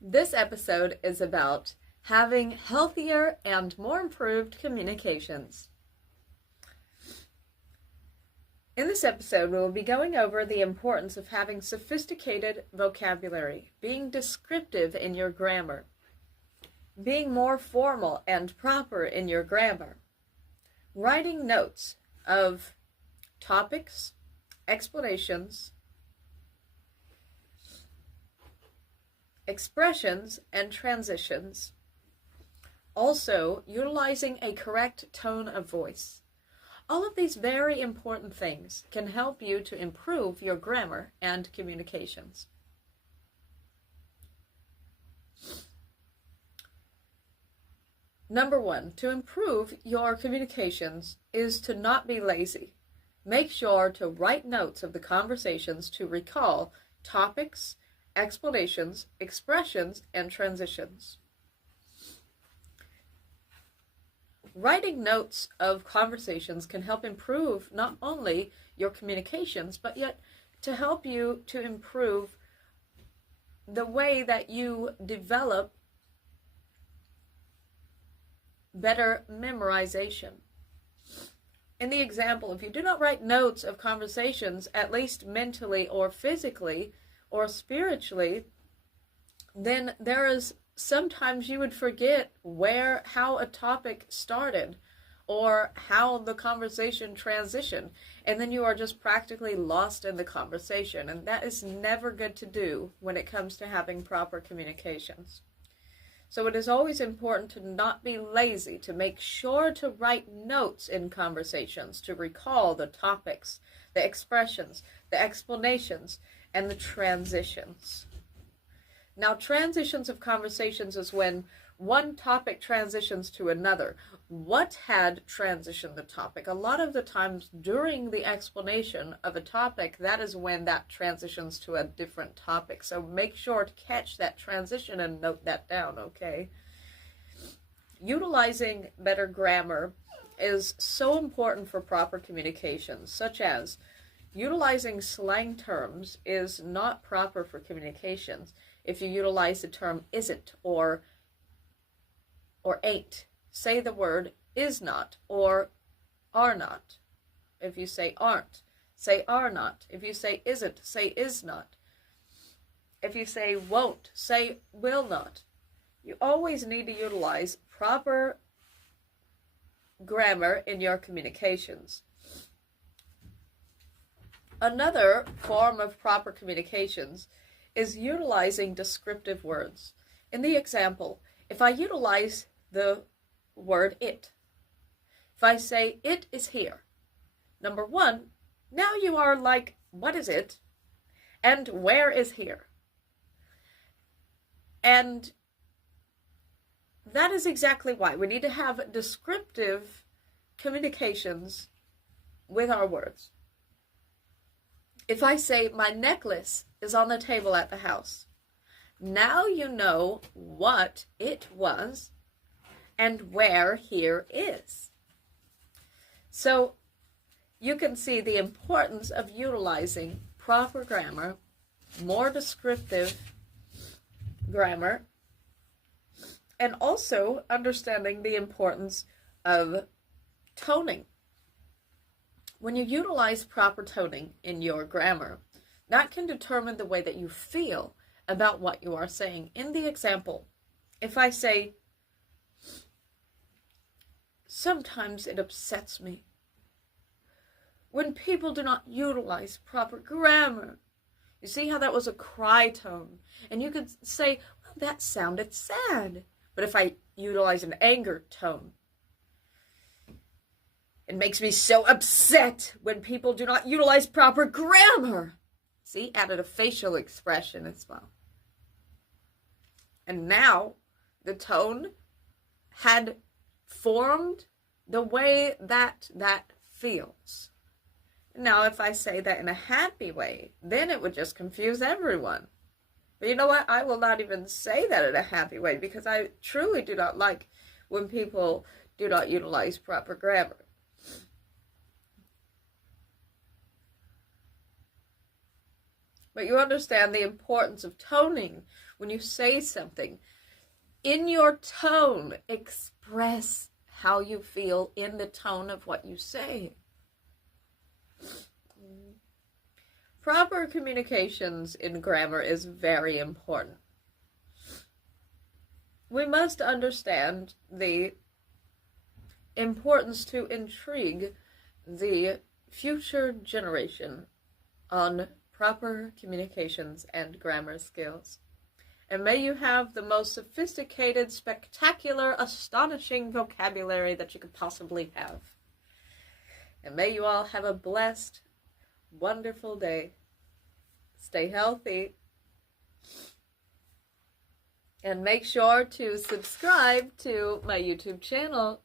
This episode is about having healthier and more improved communications. In this episode, we will be going over the importance of having sophisticated vocabulary, being descriptive in your grammar, being more formal and proper in your grammar, writing notes of topics, explanations, expressions, and transitions. Also, utilizing a correct tone of voice. All of these very important things can help you to improve your grammar and communications. Number one, to improve your communications is to not be lazy. Make sure to write notes of the conversations to recall topics, explanations, expressions, and transitions. Writing notes of conversations can help improve not only your communications, but yet to help you to improve the way that you develop better memorization. In the example, if you do not write notes of conversations, at least mentally or physically, or spiritually, then there is sometimes you would forget how a topic started or how the conversation transitioned, and then you are just practically lost in the conversation, and that is never good to do when it comes to having proper communications. So it is always important to not be lazy, to make sure to write notes in conversations, to recall the topics, the expressions, the explanations, and the transitions. Now, transitions of conversations is when one topic transitions to another. What had transitioned the topic? A lot of the times during the explanation of a topic, that is when that transitions to a different topic. So make sure to catch that transition and note that down, okay? Utilizing better grammar is so important for proper communications, such as utilizing slang terms is not proper for communications. If you utilize the term isn't or ain't, say the word is not or are not. If you say aren't, say are not. If you say isn't, say is not. If you say won't, say will not. You always need to utilize proper grammar in your communications. Another form of proper communications is utilizing descriptive words. In the example, if I utilize the word it, if I say it is here, number one, now you are like, what is it? And where is here? And that is exactly why we need to have descriptive communications with our words. If I say my necklace is on the table at the house, now you know what it was and where here is. So you can see the importance of utilizing proper grammar, more descriptive grammar, and also understanding the importance of toning. When you utilize proper toning in your grammar, that can determine the way that you feel about what you are saying. In the example, if I say, sometimes it upsets me when people do not utilize proper grammar. You see how that was a cry tone? And you could say, well, that sounded sad. But if I utilize an anger tone, it makes me so upset when people do not utilize proper grammar. See, added a facial expression as well. And now the tone had formed the way that feels. Now, if I say that in a happy way, then it would just confuse everyone. But you know what? I will not even say that in a happy way because I truly do not like when people do not utilize proper grammar. But you understand the importance of toning when you say something, in your tone, express how you feel in the tone of what you say. Proper communications in grammar is very important. We must understand the importance to intrigue the future generation on proper communications and grammar skills. And may you have the most sophisticated, spectacular, astonishing vocabulary that you could possibly have. And may you all have a blessed, wonderful day. Stay healthy. And make sure to subscribe to my YouTube channel